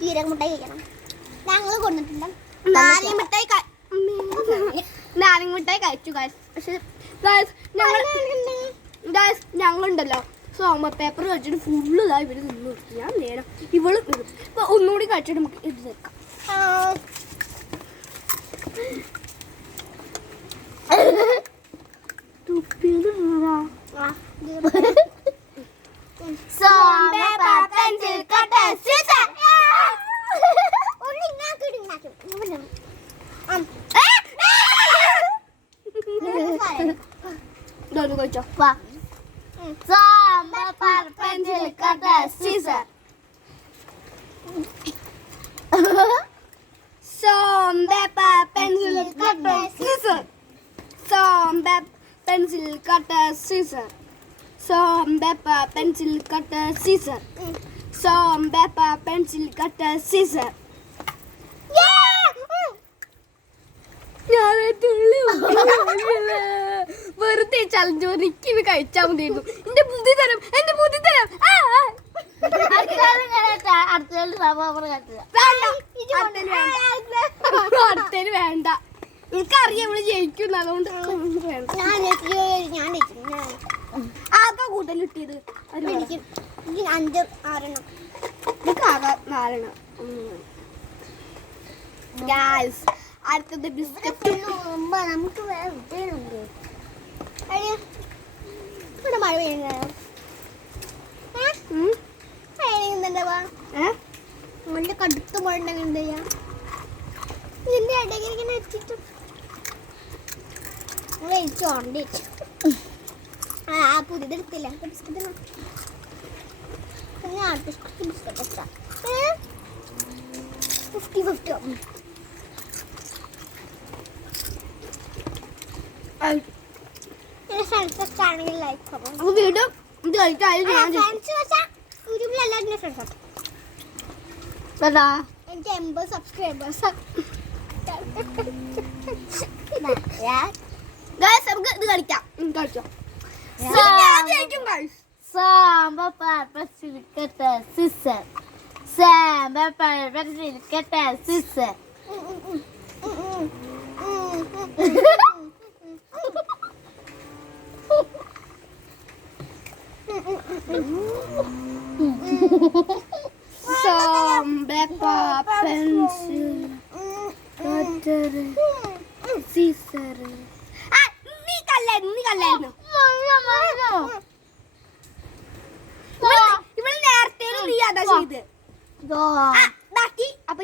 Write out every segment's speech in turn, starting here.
ജീരകമുട്ടായി കഴിക്കണം. ഞങ്ങൾ കൊണ്ടിട്ടുണ്ട് നാരങ്ങമിട്ടായി കഴിച്ചു. പക്ഷെ ഞങ്ങളുണ്ടല്ലോ സോമ പേപ്പർ കഴിച്ചിട്ട് ഫുള്ള് ഇതാ ഇവര് നിന്ന് ഞാൻ നേരം ഇവള് ഇപ്പൊ ഒന്നുകൂടി കഴിച്ചിട്ട് നമുക്ക് ഇത് ചേർക്കാം. കഴിച്ചോ വാ. pencil, kertas, scissor. Some paper, pencil, kertas, scissor. Some paper, pencil, kertas, scissor. Some paper, pencil, kertas, scissor. Some paper, pencil, kertas, scissor. വെറുതെ ചലഞ്ച് എനിക്കിത് കഴിച്ചാൽ മതിയായിരുന്നു. എന്റെ ബുദ്ധി തരം അടുത്തതിന് വേണ്ട. എനിക്കറിയാം ഇവിടെ ജയിക്കും, അതുകൊണ്ട് ആകെ കൂടുതൽ കിട്ടിയത് 5 6 എനിക്ക് ആകെ 4. അടുത്തത് ബിസ്ക്കറ്റ്. നമുക്ക് ഇവിടെ മഴ പെയ്യുന്നുണ്ട്. കടുത്ത മഴ എന്താ ചെയ്യാ? ഇതിന്റെ ഇടയ്ക്ക് ഇങ്ങനെ വെച്ചിട്ട് ചോണ്ടി പുതിയതെടുത്തില്ല. Biscuit biscuit 50-50. എനിക്ക് 80 സബ്സ്ക്രൈബേഴ്സ്. നമുക്ക് ഇത് കളിക്കാം. കളിച്ചോ. Samba pepper silicate scissor. Samba pepper silicate scissor. Samba pencil cutter scissor. നീ കല്ലായിരുന്നു. ഇവിടെ നേരത്തെ നീ അതാ ചെയ്ത് അപ്പൊ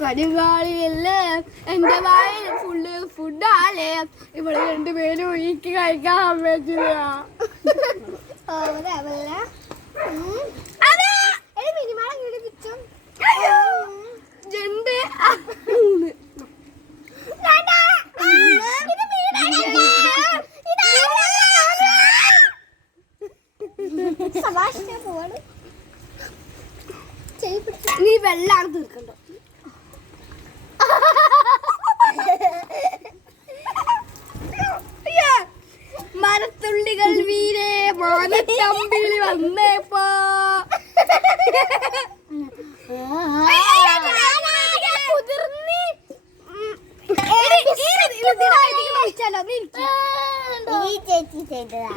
കരിവാളിയല്ലേ എന്റെ വായിൽ ഫുള്ള് ഫുഡാലേ. ഇവിടെ 2 പേരും എനിക്ക് കഴിക്കാൻ പറ്റില്ല. നീ വെള്ളാണ് തീർക്കണ്ടോ? മരത്തുള്ളികൾ വീരേ മാനത്തമ്പിളി വന്നേപ്പോ ചേച്ചി ചെയ്തതാ.